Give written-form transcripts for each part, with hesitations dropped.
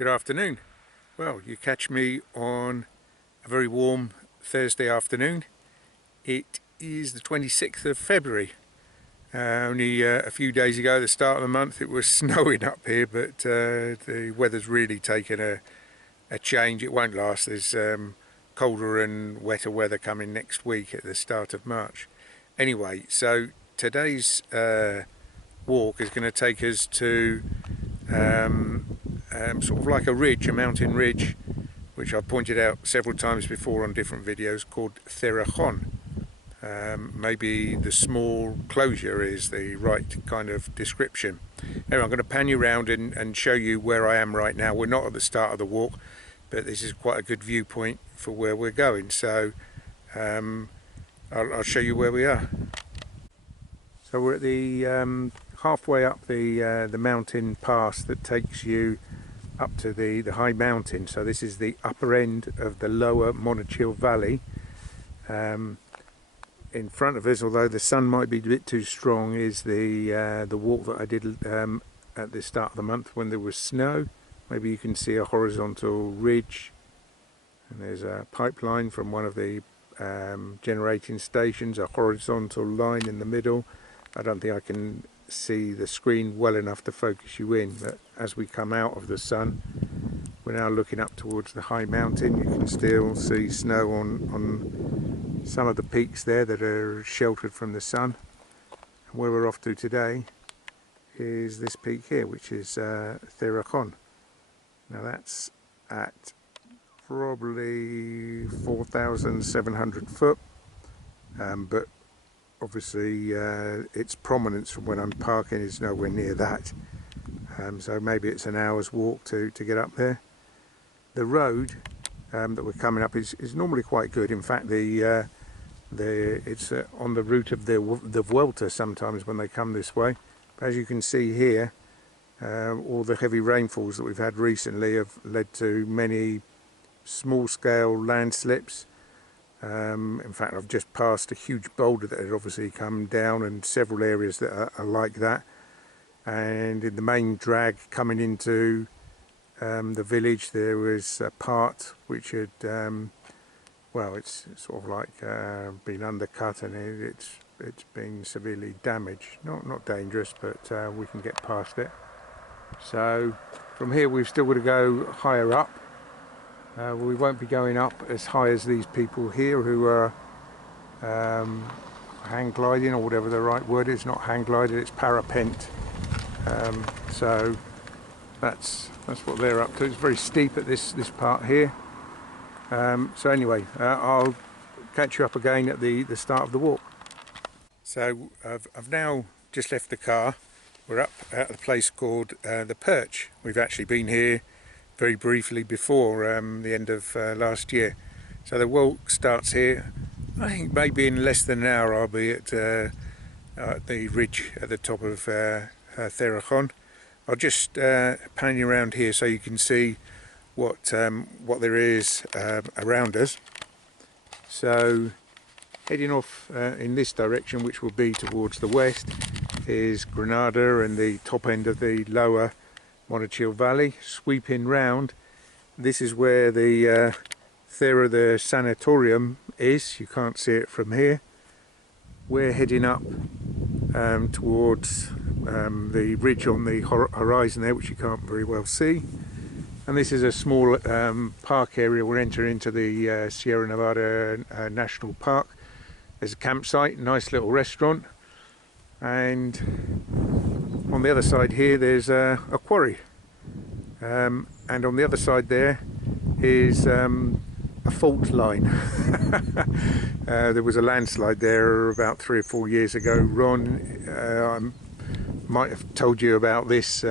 Good afternoon. Well, you catch me on a very warm Thursday afternoon. It is the 26th of February. Only a few days ago, the start of the month, it was snowing up here, but the weather's really taken a change. It won't last. There's colder and wetter weather coming next week at the start of March. Anyway, so today's walk is going to take us to sort of like a ridge, a mountain ridge, which I've pointed out several times before on different videos, called Cerrajon. Maybe the small closure is the right kind of description. Anyway, I'm going to pan you around and show you where I am right now. We're not at the start of the walk, but this is quite a good viewpoint for where we're going. So I'll show you where we are. So we're at the halfway up the mountain pass that takes you up to the high mountain. So this is the upper end of the lower Monachil Valley. In front of us, although the sun might be a bit too strong, is the walk that I did at the start of the month when there was snow. Maybe you can see a horizontal ridge, and there's a pipeline from one of the generating stations, a horizontal line in the middle. I don't think I can see the screen well enough to focus you in, but as we come out of the sun, we're now looking up towards the high mountain. You can still see snow on some of the peaks there that are sheltered from the sun. And where we're off to today is this peak here, which is Cerrajon. Now that's at probably 4,700 foot, but obviously its prominence from when I'm parking is nowhere near that. So maybe it's an hour's walk to get up there. The road that we're coming up is normally quite good. In fact, it's on the route of the Vuelta sometimes when they come this way. But as you can see here, all the heavy rainfalls that we've had recently have led to many small-scale landslips. In fact, I've just passed a huge boulder that had obviously come down, and several areas that are like that. And in the main drag coming into the village, there was a part which had, well, it's sort of like been undercut, and it's been severely damaged. Not dangerous, but we can get past it. So from here we've still got to go higher up. We won't be going up as high as these people here who are hang gliding, or whatever the right word is. Not hang gliding, it's parapent. So that's what they're up to. It's very steep at this part here. So anyway, I'll catch you up again at the start of the walk. So I've now just left the car. We're up at a place called the Perch. We've actually been here very briefly before the end of last year. So the walk starts here. I think maybe in less than an hour I'll be at the ridge at the top of Cerrajon. I'll just pan you around here so you can see what there is around us. So heading off in this direction, which will be towards the west, is Granada and the top end of the lower Monachil Valley. Sweeping round, this is where the the Sanatorium is. You can't see it from here. We're heading up towards the ridge on the horizon there, which you can't very well see. And this is a small park area. We're entering into the Sierra Nevada National Park. There's a campsite, nice little restaurant, and on the other side here there's a quarry, and on the other side there is a fault line. There was a landslide there about 3 or 4 years ago. Ron, I might have told you about this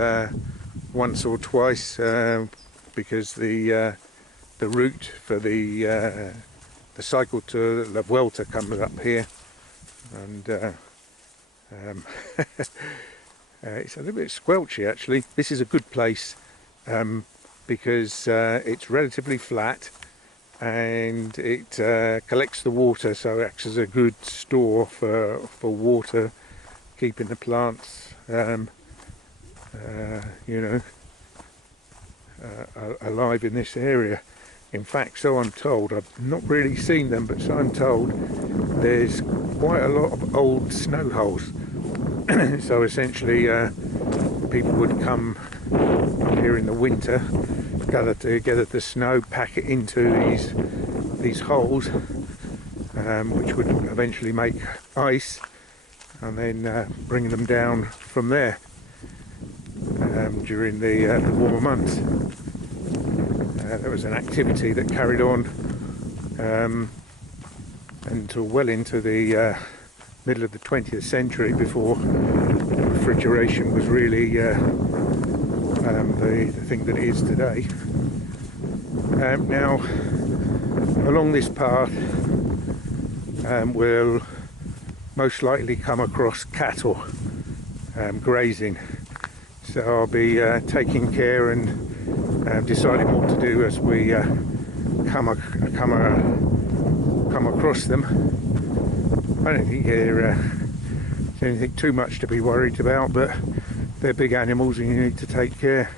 once or twice, because the route for the cycle to La Vuelta comes up here, and it's a little bit squelchy actually. This is a good place because it's relatively flat, and it collects the water, so it acts as a good store for water, keeping the plants you know, alive in this area. In fact, so I'm told, I've not really seen them, but so I'm told there's quite a lot of old snow holes. So essentially people would come up here in the winter, gather together the snow, pack it into these holes, which would eventually make ice, and then bring them down from there during the warmer months. There was an activity that carried on until well into the middle of the 20th century, before refrigeration was really the thing that it is today. Now, along this path we'll most likely come across cattle grazing, so I'll be taking care and deciding what to do as we come across them. I don't think there's anything too much to be worried about, but they're big animals and you need to take care.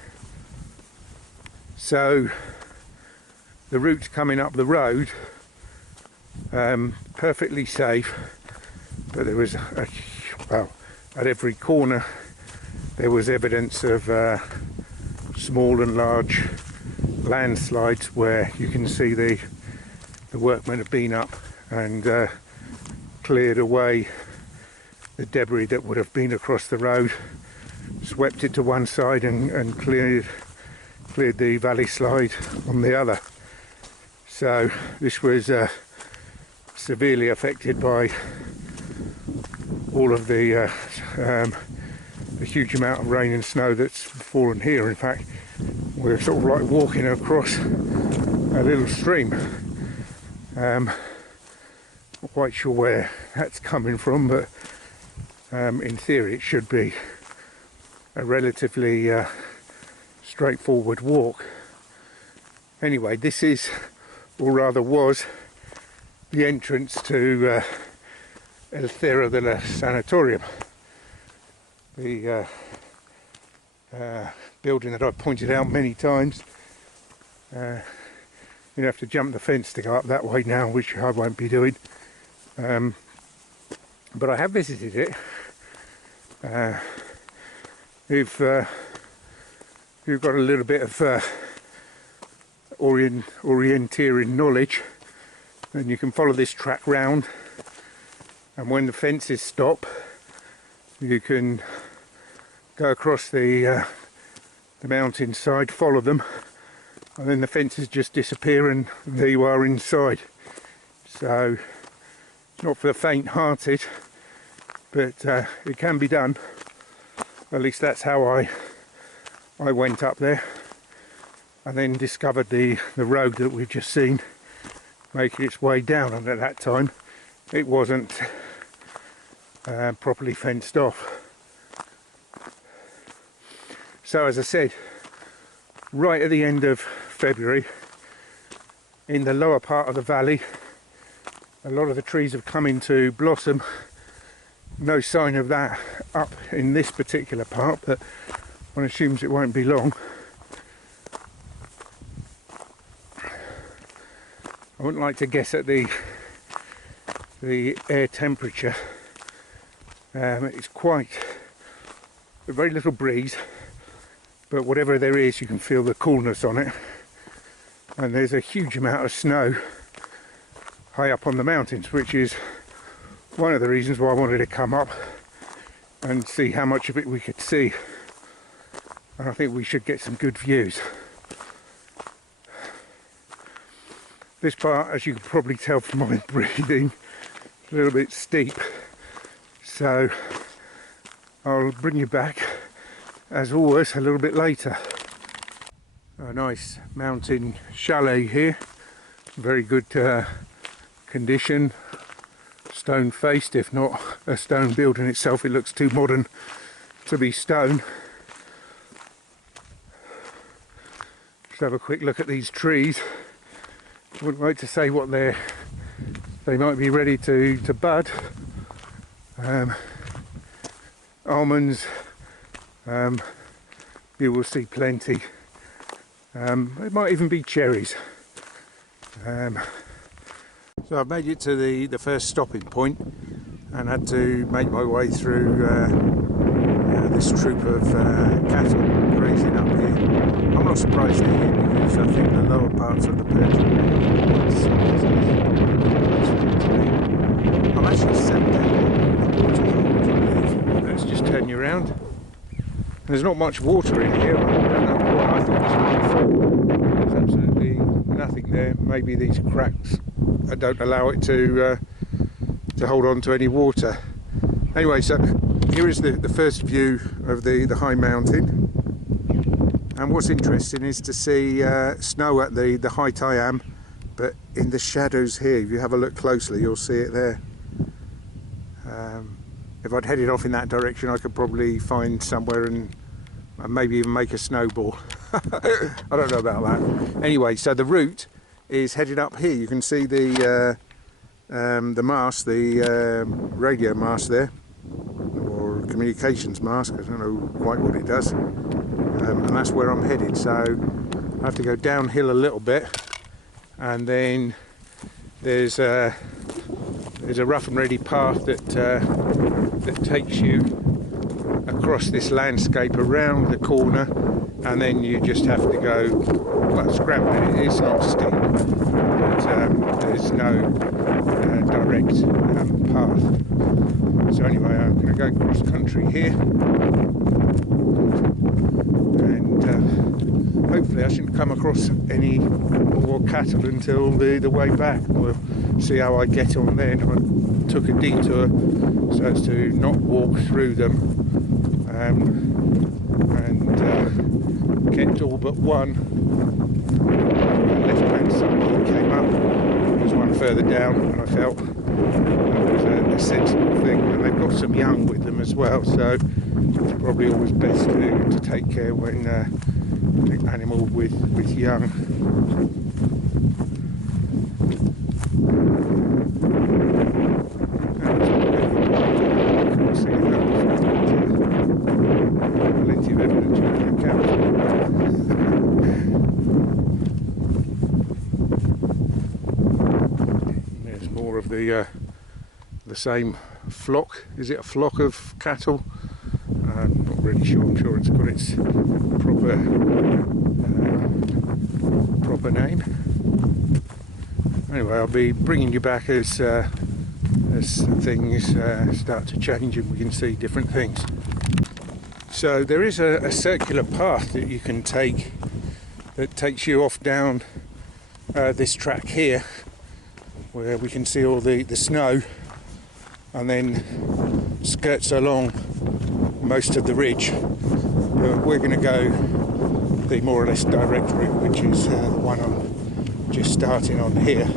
So the route's coming up the road, perfectly safe, but there was well, at every corner there was evidence of small and large landslides, where you can see the workmen have been up and cleared away the debris that would have been across the road, swept it to one side and cleared the valley slide on the other. So this was severely affected by all of the huge amount of rain and snow that's fallen here. In fact, we're sort of like walking across a little stream. Not quite sure where that's coming from, but in theory it should be a relatively straightforward walk. Anyway, this is, or rather was, the entrance to El Cerro de la Sanatorium, the building that I've pointed out many times. You have to jump the fence to go up that way now, which I won't be doing. But I have visited it. If you've got a little bit of orienteering knowledge, then you can follow this track round, and when the fences stop, you can go across the mountainside, follow them, and then the fences just disappear and there you are inside. So it's not for the faint-hearted, but it can be done. At least that's how I went up there, and then discovered the road that we've just seen making its way down, and at that time it wasn't properly fenced off. So as I said, right at the end of February, in the lower part of the valley, a lot of the trees have come into blossom. No sign of that up in this particular part, but one assumes it won't be long. I wouldn't like to guess at the air temperature. It's quite a very little breeze, but whatever there is, you can feel the coolness on it. And there's a huge amount of snow high up on the mountains, which is one of the reasons why I wanted to come up and see how much of it we could see. And I think we should get some good views. This part, as you can probably tell from my breathing, is a little bit steep, so I'll bring you back, as always, a little bit later. A nice mountain chalet here, very good condition, stone faced, if not a stone building itself. It looks too modern to be stone. Just have a quick look at these trees. I wouldn't like to say what they might be ready to bud. Almonds, you will see plenty It might even be cherries. So I've made it to the first stopping point and had to make my way through this troop of cattle grazing up here. I'm not surprised they're here because I think the lower parts of the perch. I'm actually sat down on the water hole. Let's just turn you around. There's not much water in here. I don't know what I thought this would be full. There's absolutely nothing there. Maybe these cracks don't allow it to hold on to any water. Anyway, so here is the first view of the high mountain. And what's interesting is to see snow at the height I am, but in the shadows here. If you have a look closely, you'll see it there. If I'd headed off in that direction, I could probably find somewhere and maybe even make a snowball. I don't know about that. Anyway, so the route is headed up here. You can see the mast, the radio mast there, or communications mast. I don't know quite what it does. And that's where I'm headed. So I have to go downhill a little bit, and then there's a rough and ready path that takes you across this landscape around the corner, and then you just have to go, well, scrambling. It's not steep, but there's no direct path. So anyway, I'm going to go cross country here, and hopefully I shouldn't come across any more cattle until the way back. We'll see how I get on then. I took a detour so as to not walk through them, and kept all but one left hand side that came up. There was one further down, and I felt that was a sensible thing, and they've got some young with them as well, so it's probably always best to take care when an animal with young. Plenty of evidence with the cows. There's more of the same flock. Is it a flock of cattle? I'm not really sure. I'm sure it's got its proper name. Anyway, I'll be bringing you back as things start to change and we can see different things. So there is a circular path that you can take that takes you off down this track here, where we can see all the snow, and then skirts along most of the ridge. We're going to go the more or less direct route, which is the one I'm just starting on here.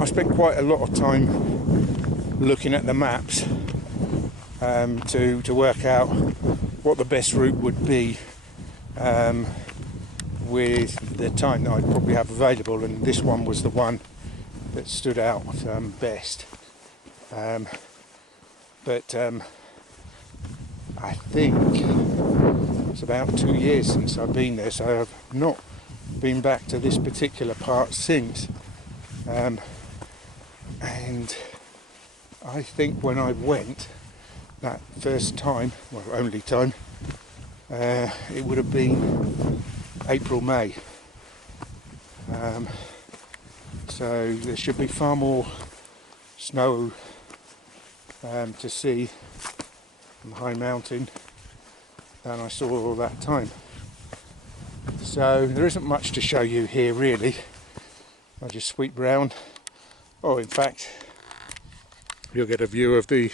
I spent quite a lot of time looking at the maps to work out what the best route would be with the time that I'd probably have available, and this one was the one that stood out best. But I think it's about 2 years since I've been there, so I've not been back to this particular part since. And I think when I went that first time, well, only time, it would have been April, May. So there should be far more snow to see on the high mountain than I saw all that time. So there isn't much to show you here really. I'll just sweep round. Oh, in fact, you'll get a view of the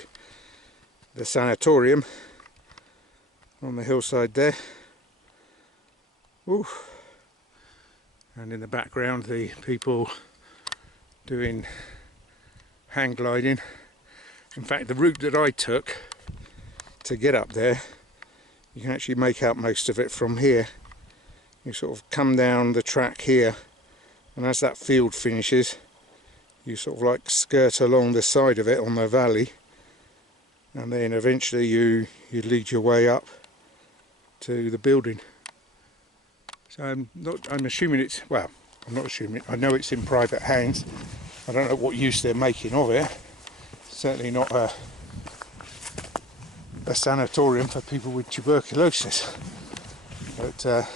sanatorium on the hillside there. Ooh. And in the background the people doing hang gliding. In fact, the route that I took to get up there, you can actually make out most of it from here. You sort of come down the track here, and as that field finishes, you sort of like skirt along the side of it on the valley, and then eventually you lead your way up to the building. So I'm assuming it's, well, I'm not assuming, I know it's in private hands. I don't know what use they're making of it. Certainly not a sanatorium for people with tuberculosis. But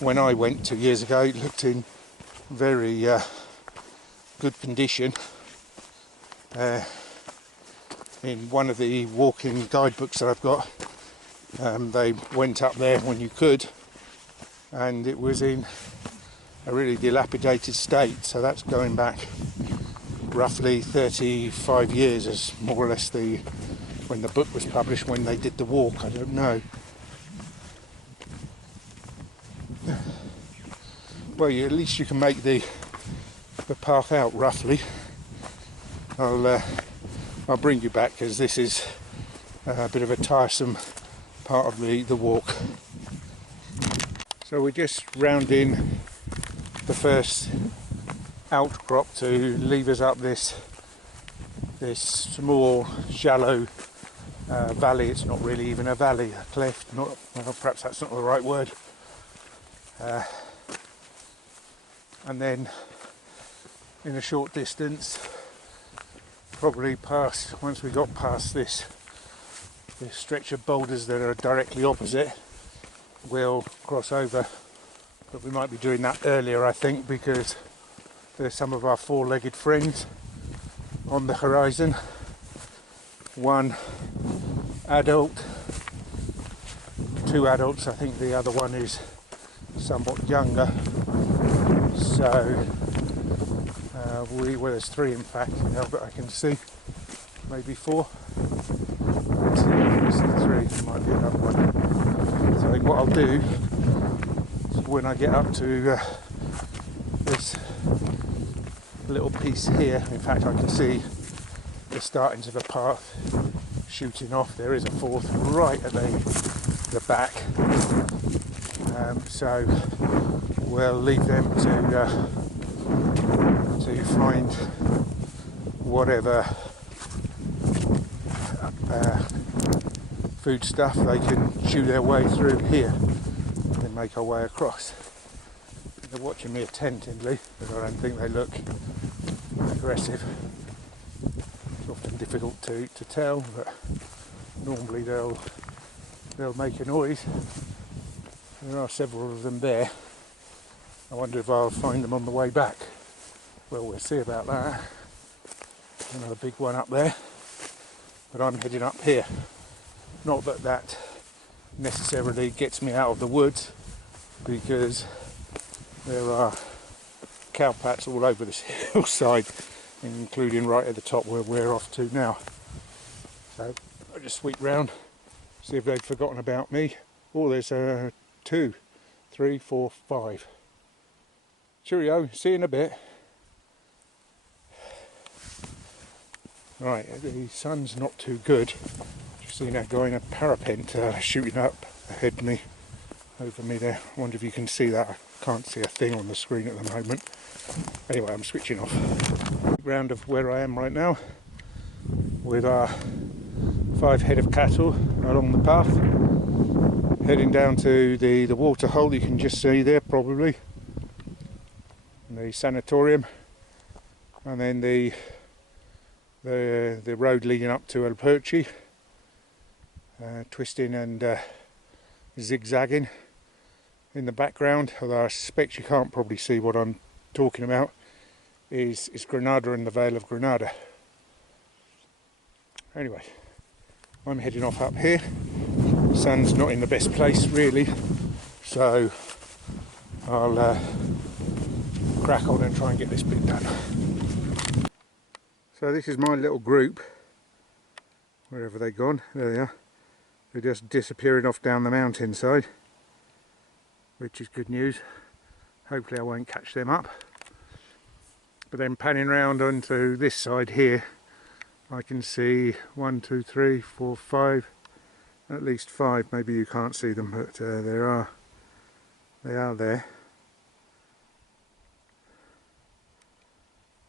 when I went 2 years ago, it looked in very good condition. In one of the walking guidebooks that I've got, they went up there when you could, and it was in a really dilapidated state. So that's going back roughly 35 years, as more or less when the book was published, when they did the walk. I don't know. Well, at least you can make the path out roughly. I'll bring you back, because this is a bit of a tiresome part of the walk. So we're just rounding the first outcrop to leave us up this small shallow valley. It's not really even a valley, a cleft. Not, well, perhaps that's not the right word. And then in a short distance, probably once we got past this stretch of boulders that are directly opposite, we'll cross over. But we might be doing that earlier, I think, because there's some of our four-legged friends on the horizon. One adult, two adults. I think the other one is somewhat younger. So well, there's three in fact now, but I can see maybe four. There's three, there might be another one. So I think what I'll do is, when I get up to this little piece here, in fact I can see the startings of a path shooting off. There is a fourth right at the back. So we'll leave them to find whatever food stuff they can chew their way through here, and then make our way across. They're watching me attentively, but I don't think they look aggressive. It's often difficult to tell, but normally they'll make a noise. There are several of them there. I wonder if I'll find them on the way back. Well, we'll see about that. Another big one up there. But I'm heading up here. Not that that necessarily gets me out of the woods, because there are cowpats all over this hillside, including right at the top where we're off to now. So I'll just sweep round, see if they've forgotten about me. Oh, there's 2, 3, 4, 5. Cheerio, see you in a bit. Right, the sun's not too good. Just seeing that guy in a parapet shooting up ahead of me, over me there. I wonder if you can see that. I can't see a thing on the screen at the moment. Anyway, I'm switching off. Round of where I am right now, with our 5 head of cattle along the path, heading down to the water hole you can just see there probably, the sanatorium, and then the road leading up to El Perchi, twisting and zigzagging in the background, although I suspect you can't probably see what I'm talking about, is Granada and the Vale of Granada. Anyway, I'm heading off up here. The sun's not in the best place really, so I'll crack on and try and get this bit done. So this is my little group. Wherever they've gone, there they are. They're just disappearing off down the mountainside, which is good news. Hopefully I won't catch them up. But then panning round onto this side here, I can see 1, 2, 3, 4, 5, at least 5. Maybe you can't see them, but they are there.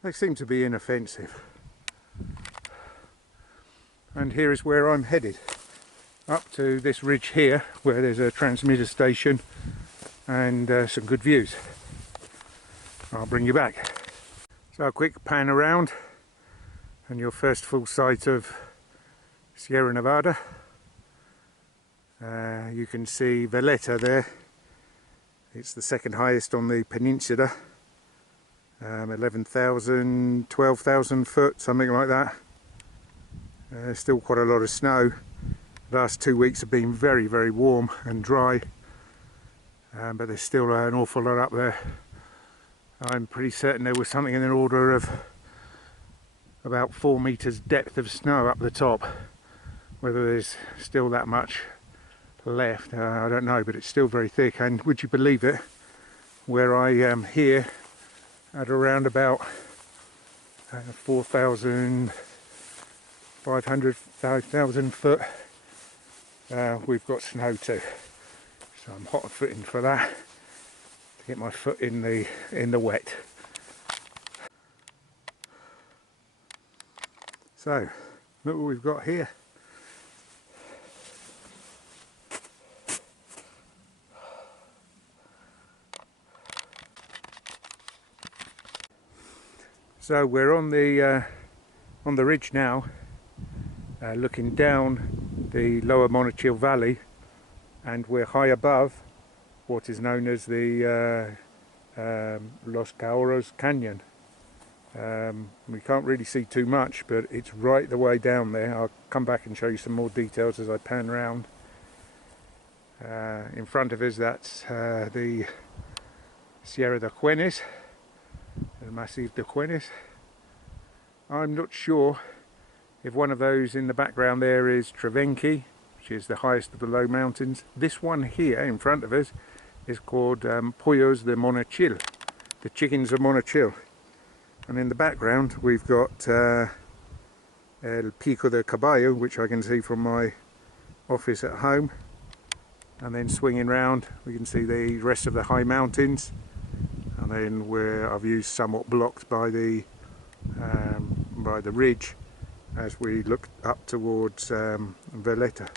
They seem to be inoffensive. And here is where I'm headed, up to this ridge here, where there's a transmitter station and some good views. I'll bring you back. So a quick pan around and your first full sight of Sierra Nevada. You can see Valletta there. It's the second highest on the peninsula. 11,000, 12,000 foot, something like that. Still quite a lot of snow. The last 2 weeks have been very, very warm and dry, but there's still an awful lot up there. I'm pretty certain there was something in the order of about 4 meters depth of snow up the top. Whether there's still that much left, I don't know, but it's still very thick. And would you believe it, where I am here at around about 4,500, 5,000 foot, we've got snow too. So I'm hot footing for that, to get my foot in the wet. So look what we've got here. So we're on the ridge now, looking down the lower Monachil Valley, and we're high above what is known as the Los Cauros Canyon. We can't really see too much, but it's right the way down there. I'll come back and show you some more details as I pan round. In front of us, that's the Sierra de Juenes, the Massif de Juenes. I'm not sure if one of those in the background there is Travenki, which is the highest of the low mountains. This one here in front of us is called Pollos de Monachil, the chickens of Monachil. And in the background we've got El Pico de Caballo, which I can see from my office at home. And then swinging round we can see the rest of the high mountains. And then our view's somewhat blocked by the ridge as we look up towards Valletta.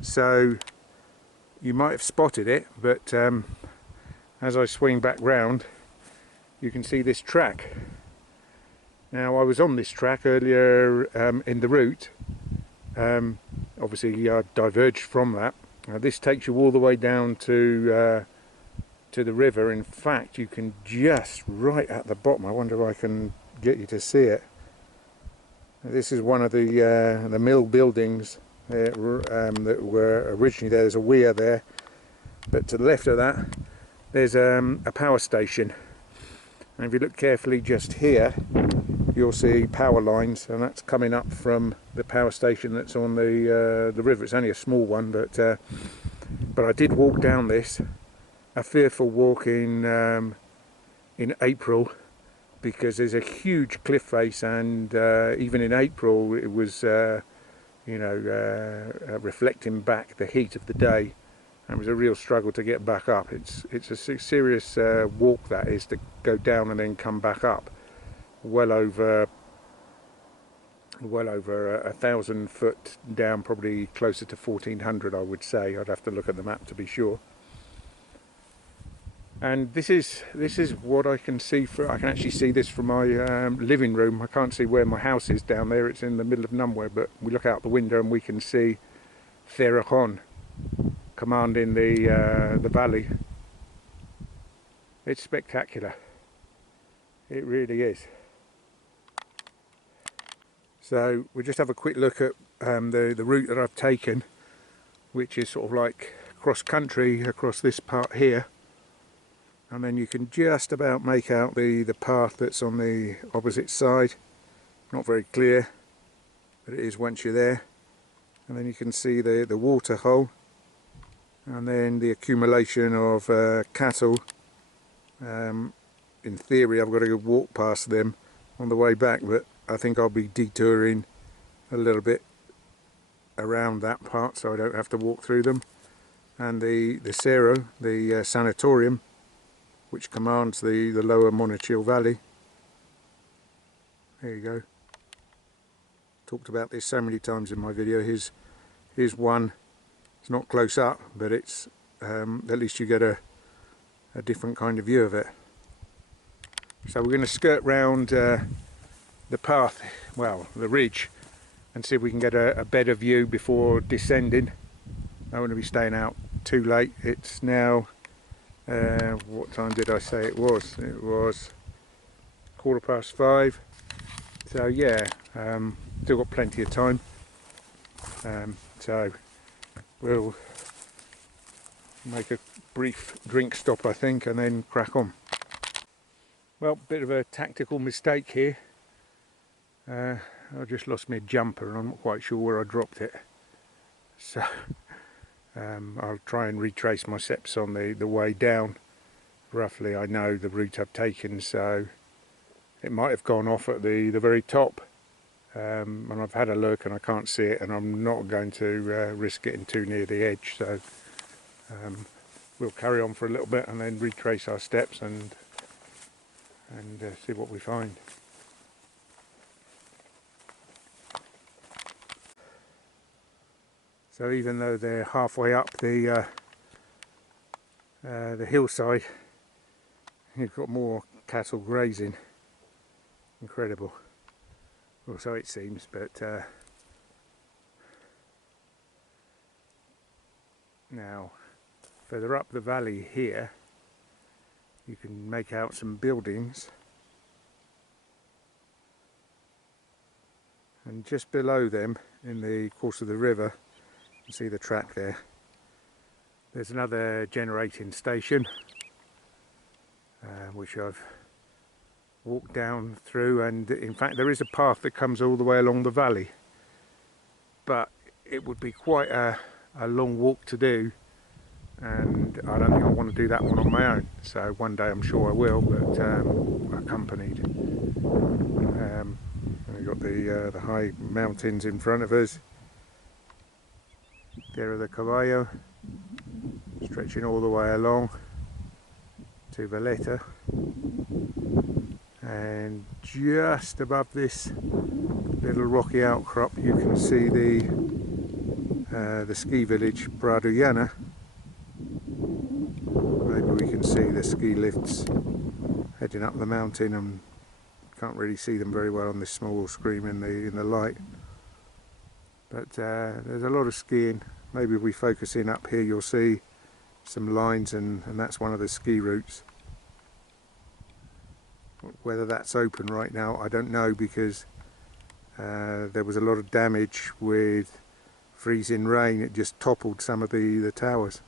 So you might have spotted it, but as I swing back round, you can see this track. Now I was on this track earlier in the route. Obviously I diverged from that. This takes you all the way down to the river. In fact, you can just right at the bottom, I wonder if I can get you to see it. This is one of the mill buildings that were originally there. There's a weir there, but to the left of that there's a power station, and if you look carefully just here you'll see power lines, and that's coming up from the power station that's on the river. It's only a small one, but I did walk down this, a fearful walk in April, because there's a huge cliff face, and even in April it was reflecting back the heat of the day, and it was a real struggle to get back up. It's a serious walk that is, to go down and then come back up. Well over 1,000 foot down, probably closer to 1,400 I would say. I'd have to look at the map to be sure. And this is what I can see. I can actually see this from my living room. I can't see where my house is down there. It's in the middle of nowhere, but we look out the window and we can see Cerrajon commanding the valley. It's spectacular. It really is. So we'll just have a quick look at the route that I've taken, which is sort of like cross country across this part here. And then you can just about make out the path that's on the opposite side. Not very clear, but it is once you're there. And then you can see the water hole, and then the accumulation of cattle. In theory I've got to go walk past them on the way back, but I think I'll be detouring a little bit around that part so I don't have to walk through them. And the Cerro, the sanatorium, which commands the lower Monachil Valley. There you go. Talked about this so many times in my video. Here's one. It's not close up, but it's at least you get a different kind of view of it. So we're going to skirt round the path, well, the ridge, and see if we can get a better view before descending. I don't want to be staying out too late. It's now, what time did I say it was? It was 5:15. So yeah, still got plenty of time. So we'll make a brief drink stop, I think, and then crack on. Well, bit of a tactical mistake here. I just lost my jumper and I'm not quite sure where I dropped it. So I'll try and retrace my steps on the way down. Roughly I know the route I've taken, so it might have gone off at the very top. And I've had a look and I can't see it, and I'm not going to risk getting too near the edge. So we'll carry on for a little bit and then retrace our steps and see what we find. So even though they're halfway up the hillside, you've got more cattle grazing. Incredible. Well, so it seems, but now further up the valley here, you can make out some buildings, and just below them, in the course of the river, you can see the track there. There's another generating station, which I've walked down through, and in fact there is a path that comes all the way along the valley, but it would be quite a long walk to do, and I don't think I want to do that one on my own. So one day I'm sure I will, but accompanied. We've got the high mountains in front of us. There are the Caballo, stretching all the way along to Valletta, and just above this little rocky outcrop you can see the ski village Praduyana. Maybe we can see the ski lifts heading up the mountain, and can't really see them very well on this small screen in the light. But there's a lot of skiing. Maybe if we focus in up here you'll see some lines, and that's one of the ski routes. Whether that's open right now I don't know, because there was a lot of damage with freezing rain. It just toppled some of the towers.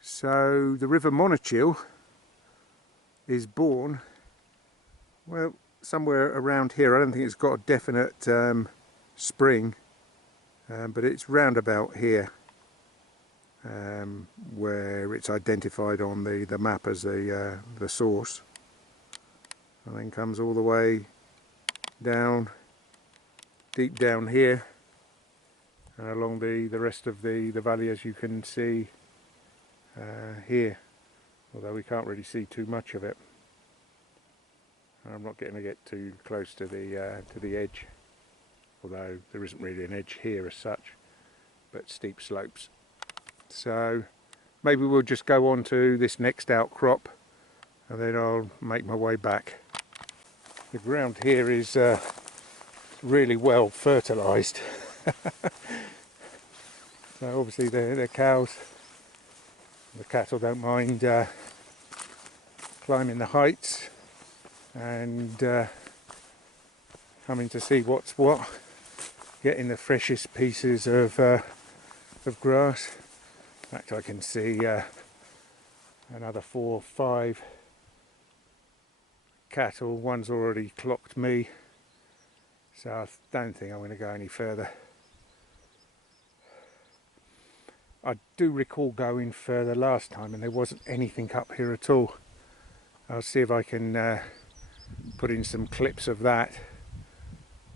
So the River Monachil is born, well, somewhere around here. I don't think it's got a definite spring, but it's round about here, where it's identified on the map as the source, and then comes all the way down, deep down here, and along the rest of the valley, as you can see here, although we can't really see too much of it. I'm not going to get too close to the edge, although there isn't really an edge here as such, but steep slopes. So maybe we'll just go on to this next outcrop and then I'll make my way back. The ground here is really well fertilised. So obviously the cows, the cattle don't mind climbing the heights and coming to see what's what, getting the freshest pieces of grass. In fact, I can see another 4 or 5 cattle. One's already clocked me, so I don't think I'm going to go any further. I do recall going further last time and there wasn't anything up here at all. I'll see if I can put in some clips of that,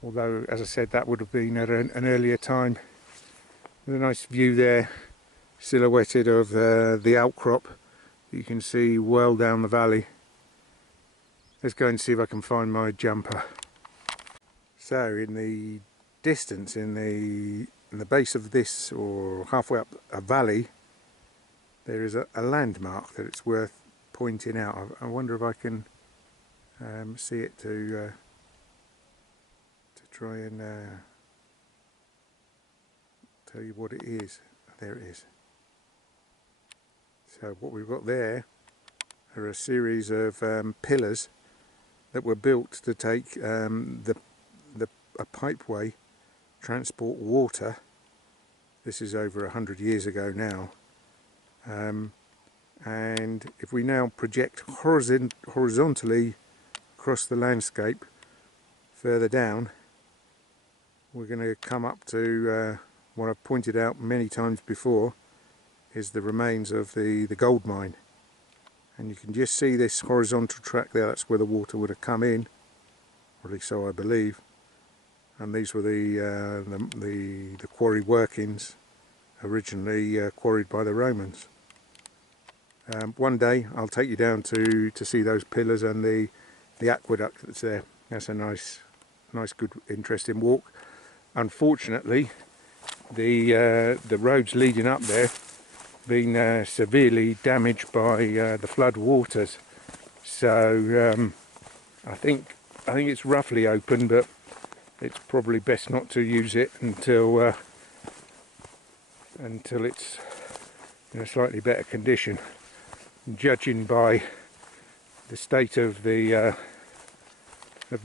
although as I said that would have been at an earlier time. There's a nice view there, silhouetted of the outcrop you can see well down the valley. Let's go and see if I can find my jumper. So in the distance in the base of this, or halfway up a valley, there is a landmark that it's worth pointing out. I wonder if I can see it to try and tell you what it is. There it is. So what we've got there are a series of pillars that were built to take a pipeway, transport water. This is over 100 years ago now. And if we now project horizontally across the landscape further down, we're going to come up to what I've pointed out many times before, is the remains of the gold mine. And you can just see this horizontal track there. That's where the water would have come in, or at least so I believe. And these were the quarry workings, originally quarried by the Romans. One day I'll take you down to see those pillars and the aqueduct that's there. That's a nice, good, interesting walk. Unfortunately, the roads leading up there been severely damaged by the flood waters. So I think it's roughly open, but it's probably best not to use it until it's in a slightly better condition. Judging by the state of the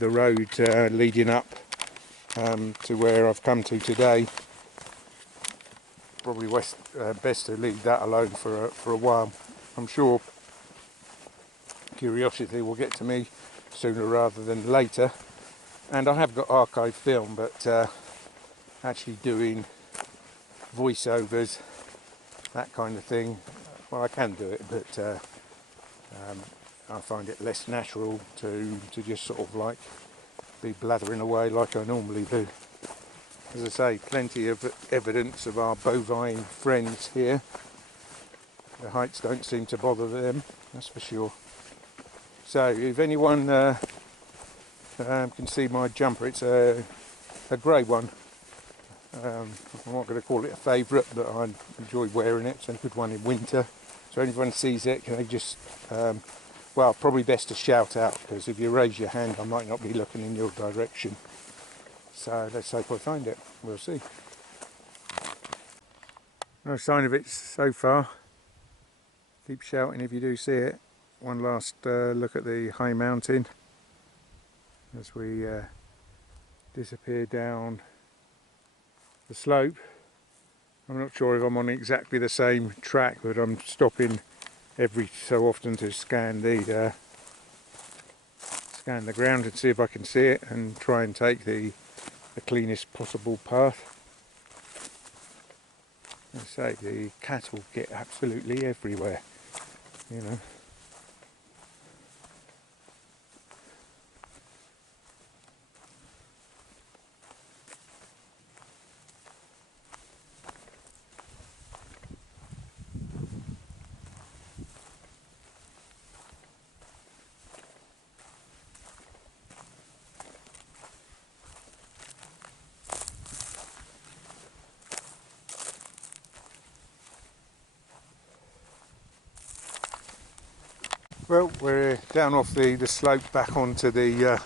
road leading up to where I've come to today, probably best to leave that alone for a while. I'm sure curiosity will get to me sooner rather than later, and I have got archive film, but actually doing voiceovers, that kind of thing, well, I can do it, but I find it less natural to just sort of like be blathering away like I normally do. As I say, plenty of evidence of our bovine friends here. The heights don't seem to bother them, that's for sure. So if anyone can see my jumper, it's a grey one. I'm not going to call it a favourite, but I enjoy wearing it. It's a good one in winter. So if anyone sees it, can they just, well, probably best to shout out, because if you raise your hand I might not be looking in your direction. So let's hope I find it. We'll see. No sign of it so far. Keep shouting if you do see it. One last look at the high mountain as we disappear down the slope. I'm not sure if I'm on exactly the same track, but I'm stopping every so often to scan the ground and see if I can see it, and try and take the cleanest possible path. As I say, the cattle get absolutely everywhere, you know. Well, we're down off the slope back onto the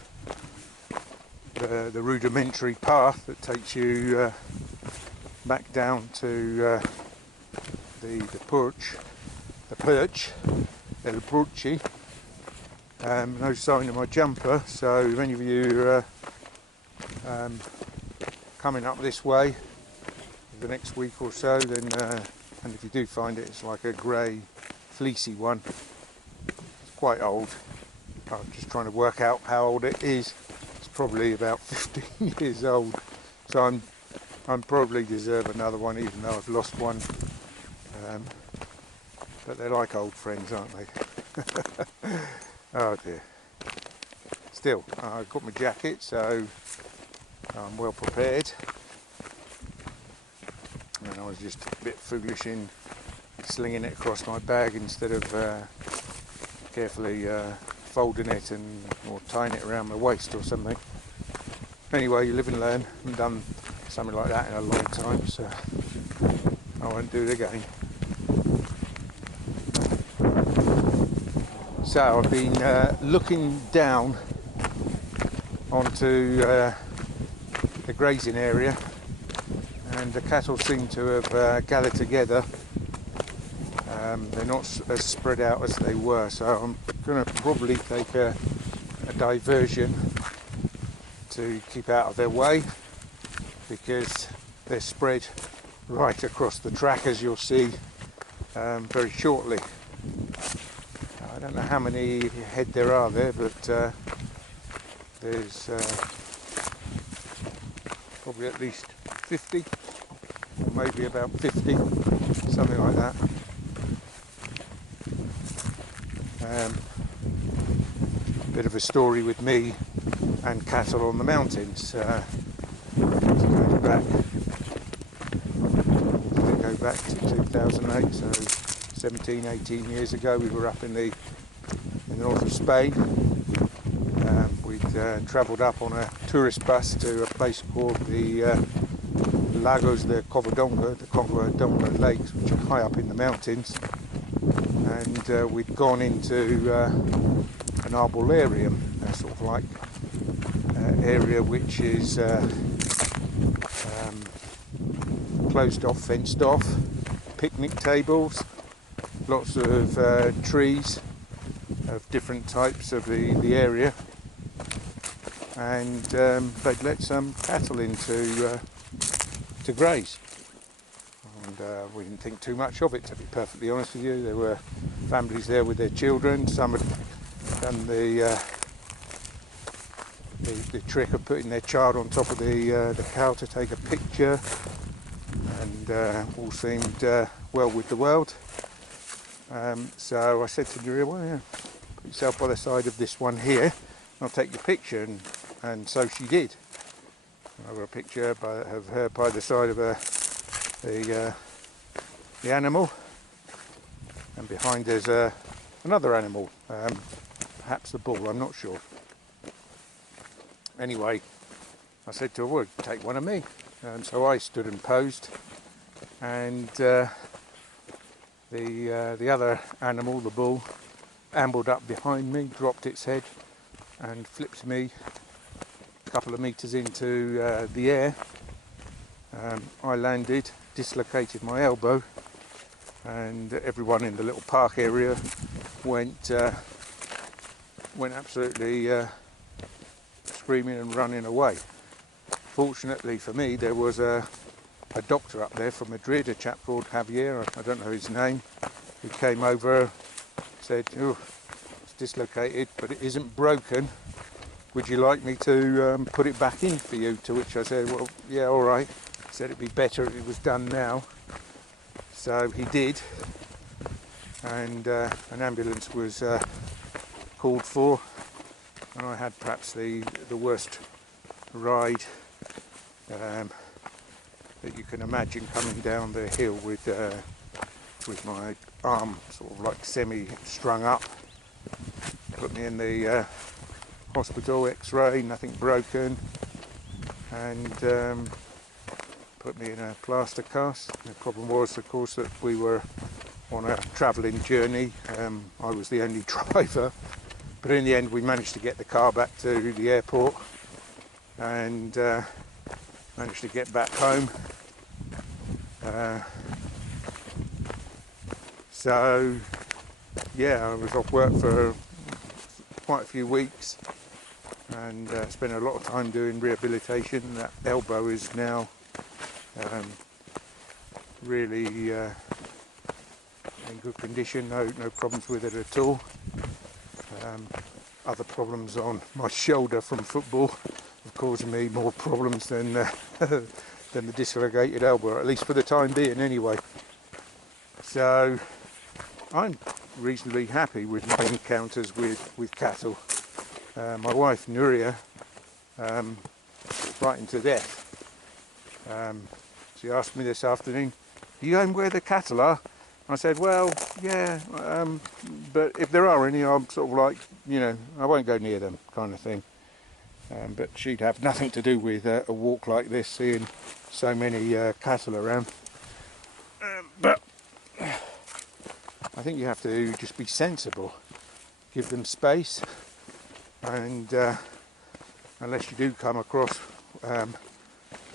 rudimentary path that takes you back down to the perch, El Porci. No sign of my jumper, so if any of you are coming up this way the next week or so, then and if you do find it, it's like a grey fleecy one. Quite old. I'm just trying to work out how old it is. It's probably about 15 years old. So I'm probably deserve another one, even though I've lost one. But they're like old friends, aren't they? Oh dear. Still, I've got my jacket, so I'm well prepared. And I was just a bit foolish in slinging it across my bag instead of carefully folding it or tying it around my waist or something. Anyway, you live and learn. I haven't done something like that in a long time, so I won't do it again. So I've been looking down onto the grazing area, and the cattle seem to have gathered together. They're not as spread out as they were, so I'm going to probably take a diversion to keep out of their way, because they're spread right across the track, as you'll see very shortly. I don't know how many head there are there, but there's probably at least 50, or maybe about 50, something like that. Bit of a story with me and cattle on the mountains. To go back to 2008, so 17, 18 years ago, we were up in the north of Spain. We'd travelled up on a tourist bus to a place called the Lagos de Covadonga, the Covadonga Lakes, which are high up in the mountains. And we'd gone into an arboretum, a sort of like area which is closed off, fenced off, picnic tables, lots of trees of different types of the area, and they'd let some cattle in to graze. And we didn't think too much of it, to be perfectly honest with you. There were families there with their children. Some had done the trick of putting their child on top of the cow to take a picture, and all seemed well with the world. So I said to Nuria, well, yeah, put yourself by the side of this one here, I'll take your picture, and so she did. I got a picture of her by the side of the animal, and behind there's another animal, perhaps the bull, I'm not sure. Anyway, I said to her, well, take one of me. So I stood and posed, and the other animal, the bull, ambled up behind me, dropped its head, and flipped me a couple of meters into the air. I landed, dislocated my elbow, and everyone in the little park area went absolutely screaming and running away. Fortunately for me, there was a doctor up there from Madrid, a chap called Javier, I don't know his name, who came over, said, oh, it's dislocated, but it isn't broken. Would you like me to put it back in for you? To which I said, well, yeah, all right. He said it'd be better if it was done now. So he did, and an ambulance was called for, and I had perhaps the worst ride that you can imagine, coming down the hill with my arm sort of like semi-strung up. Put me in the hospital, X-ray, nothing broken, and put me in a plaster cast. The problem was, of course, that we were on a travelling journey. I was the only driver, but in the end we managed to get the car back to the airport, and managed to get back home. So yeah, I was off work for quite a few weeks, and spent a lot of time doing rehabilitation. That elbow is now really in good condition, no problems with it at all. Other problems on my shoulder from football have caused me more problems than than the dislocated elbow, at least for the time being anyway. So I'm reasonably happy with my encounters with cattle. My wife Nuria, frightened to death. She asked me this afternoon, are you going where the cattle are? I said, well, yeah, but if there are any, I'm sort of like, you know, I won't go near them, kind of thing. but she'd have nothing to do with a walk like this, seeing so many cattle around. But I think you have to just be sensible, give them space, and unless you do come across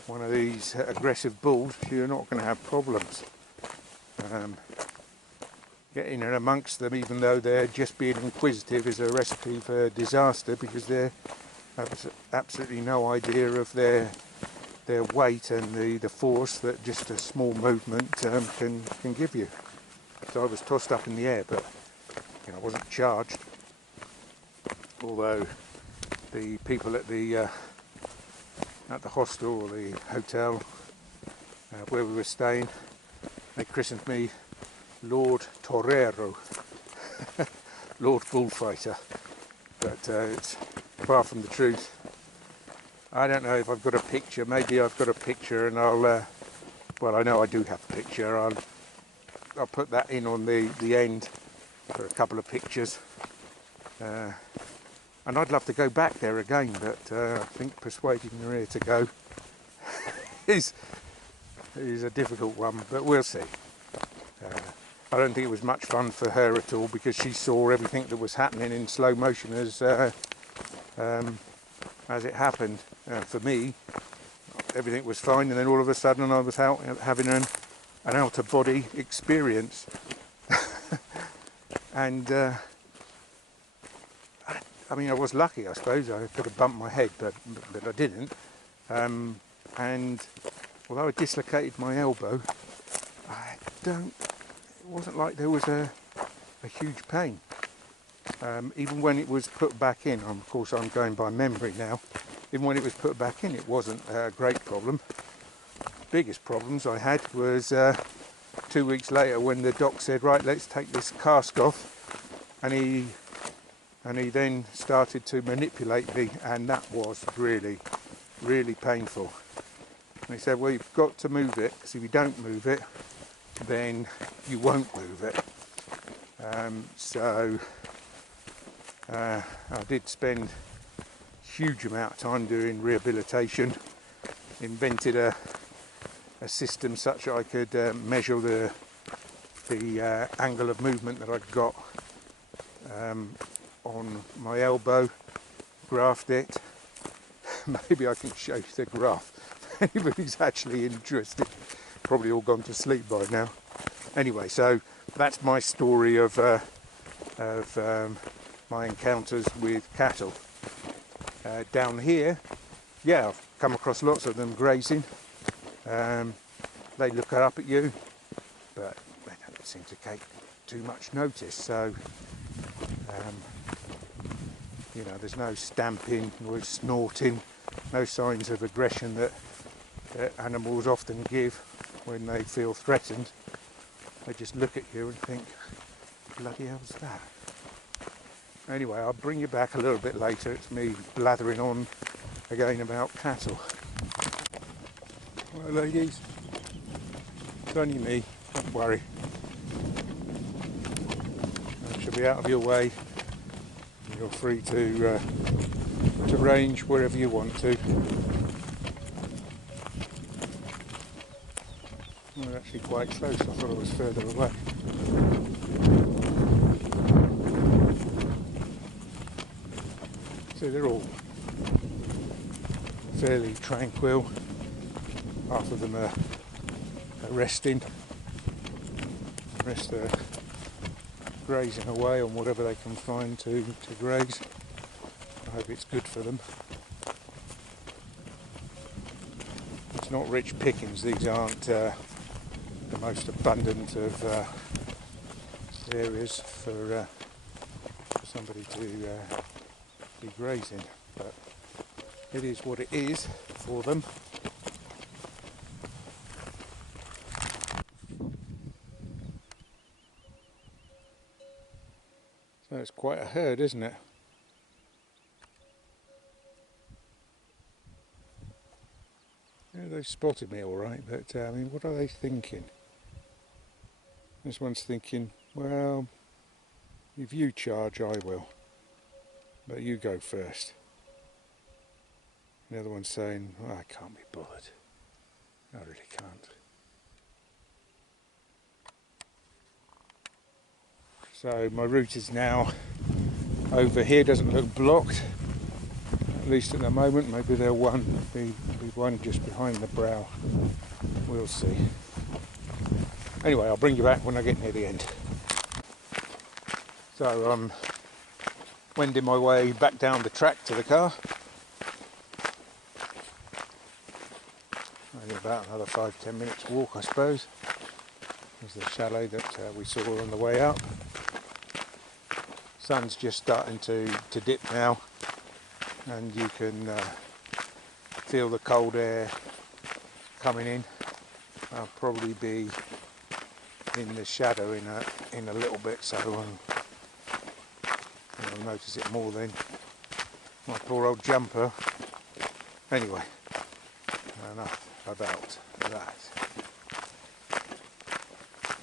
one of these aggressive bulls, you're not going to have problems. Getting in amongst them, even though they're just being inquisitive, is a recipe for disaster, because they have absolutely no idea of their weight and the force that just a small movement can give you. So I was tossed up in the air, but I wasn't charged. Although the people at the hostel or the hotel where we were staying, they christened me Lord Torero, Lord Bullfighter, but it's far from the truth. I don't know if I've got a picture. Maybe I've got a picture, and I'll well, I know I do have a picture. I'll put that in on the end for a couple of pictures. And I'd love to go back there again, but I think persuading Maria to go is a difficult one, but we'll see. I don't think it was much fun for her at all, because she saw everything that was happening in slow motion as it happened. For me, everything was fine, and then all of a sudden I was out having an out-of-body experience. And I mean, I was lucky, I suppose. I could have bumped my head, but I didn't. And although I dislocated my elbow, it wasn't like there was a huge pain. Even when it was put back in, of course I'm going by memory now, even when it was put back in, it wasn't a great problem. Biggest problems I had was 2 weeks later, when the doc said, right, let's take this cast off, and he then started to manipulate me, and that was really, really painful. And he said, well, you've got to move it, because if you don't move it, then you won't move it. So I did spend a huge amount of time doing rehabilitation, invented a system such that I could measure the angle of movement that I'd got on my elbow, graphed it. Maybe I can show you the graph if anybody's actually interested. Probably all gone to sleep by now. Anyway, so that's my story of my encounters with cattle. Down here, yeah, I've come across lots of them grazing. They look up at you, but they don't seem to take too much notice. So, there's no stamping, no snorting, no signs of aggression that animals often give when they feel threatened. They just look at you and think, bloody hell's that? Anyway, I'll bring you back a little bit later. It's me blathering on again about cattle. Hello ladies, it's only me, don't worry. I shall be out of your way. You're free to range wherever you want to. We're actually quite close, I thought I was further away. So they're all fairly tranquil. Half of them are resting. The rest are grazing away on whatever they can find to graze. I hope it's good for them. It's not rich pickings. These aren't the most abundant of areas for somebody to be grazing, but it is what it is for them. So it's quite a herd, isn't it? Yeah, they've spotted me all right, but I mean, what are they thinking? This one's thinking, well, if you charge, I will, but you go first. The other one's saying, oh, I can't be bothered. I really can't. So my route is now over here, doesn't look blocked, at least at the moment. Maybe there'll be one just behind the brow. We'll see. Anyway, I'll bring you back when I get near the end. So I'm wending my way back down the track to the car. Only about another 5-10 minutes walk, I suppose. There's the chalet that we saw on the way up. Sun's just starting to dip now, and you can feel the cold air coming in. I'll probably be in the shadow in a little bit, so I'll notice it more then. My poor old jumper. Anyway, enough about that.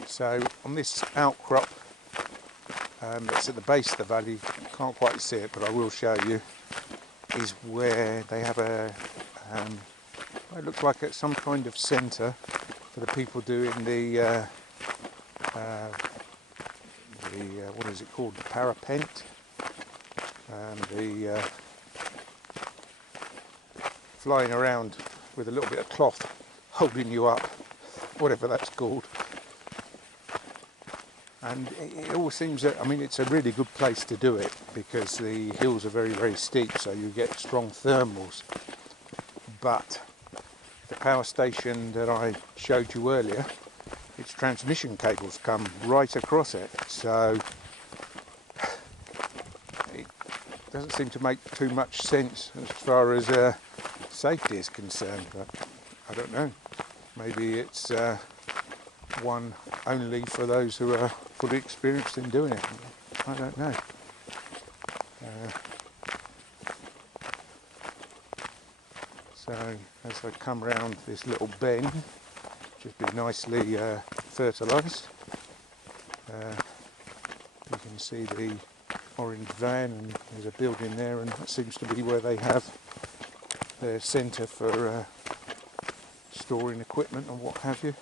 So on this outcrop that's at the base of the valley, can't quite see it, but I will show you, is where they have it looks like it's some kind of centre for the people doing the what is it called, the parapent, the flying around with a little bit of cloth holding you up, whatever that's called. And it all seems that, I mean, it's a really good place to do it because the hills are very, very steep, so you get strong thermals. But the power station that I showed you earlier, its transmission cables come right across it, so it doesn't seem to make too much sense as far as safety is concerned. But I don't know, maybe it's one only for those who are fully experienced in doing it. I don't know. So as I come round this little bend, just be nicely fertilised, you can see the orange van, and there's a building there, and that seems to be where they have their centre for storing equipment and what have you.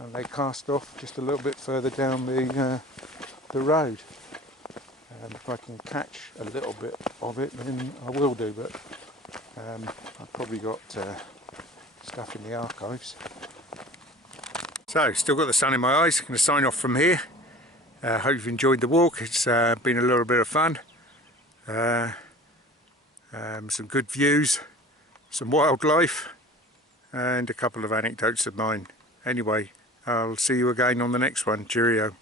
And they cast off just a little bit further down the road. If I can catch a little bit of it, then I will do, but I've probably got stuff in the archives. So, still got the sun in my eyes. I'm going to sign off from here. Hope you've enjoyed the walk. It's been a little bit of fun. Some good views, some wildlife, and a couple of anecdotes of mine. Anyway, I'll see you again on the next one. Cheerio.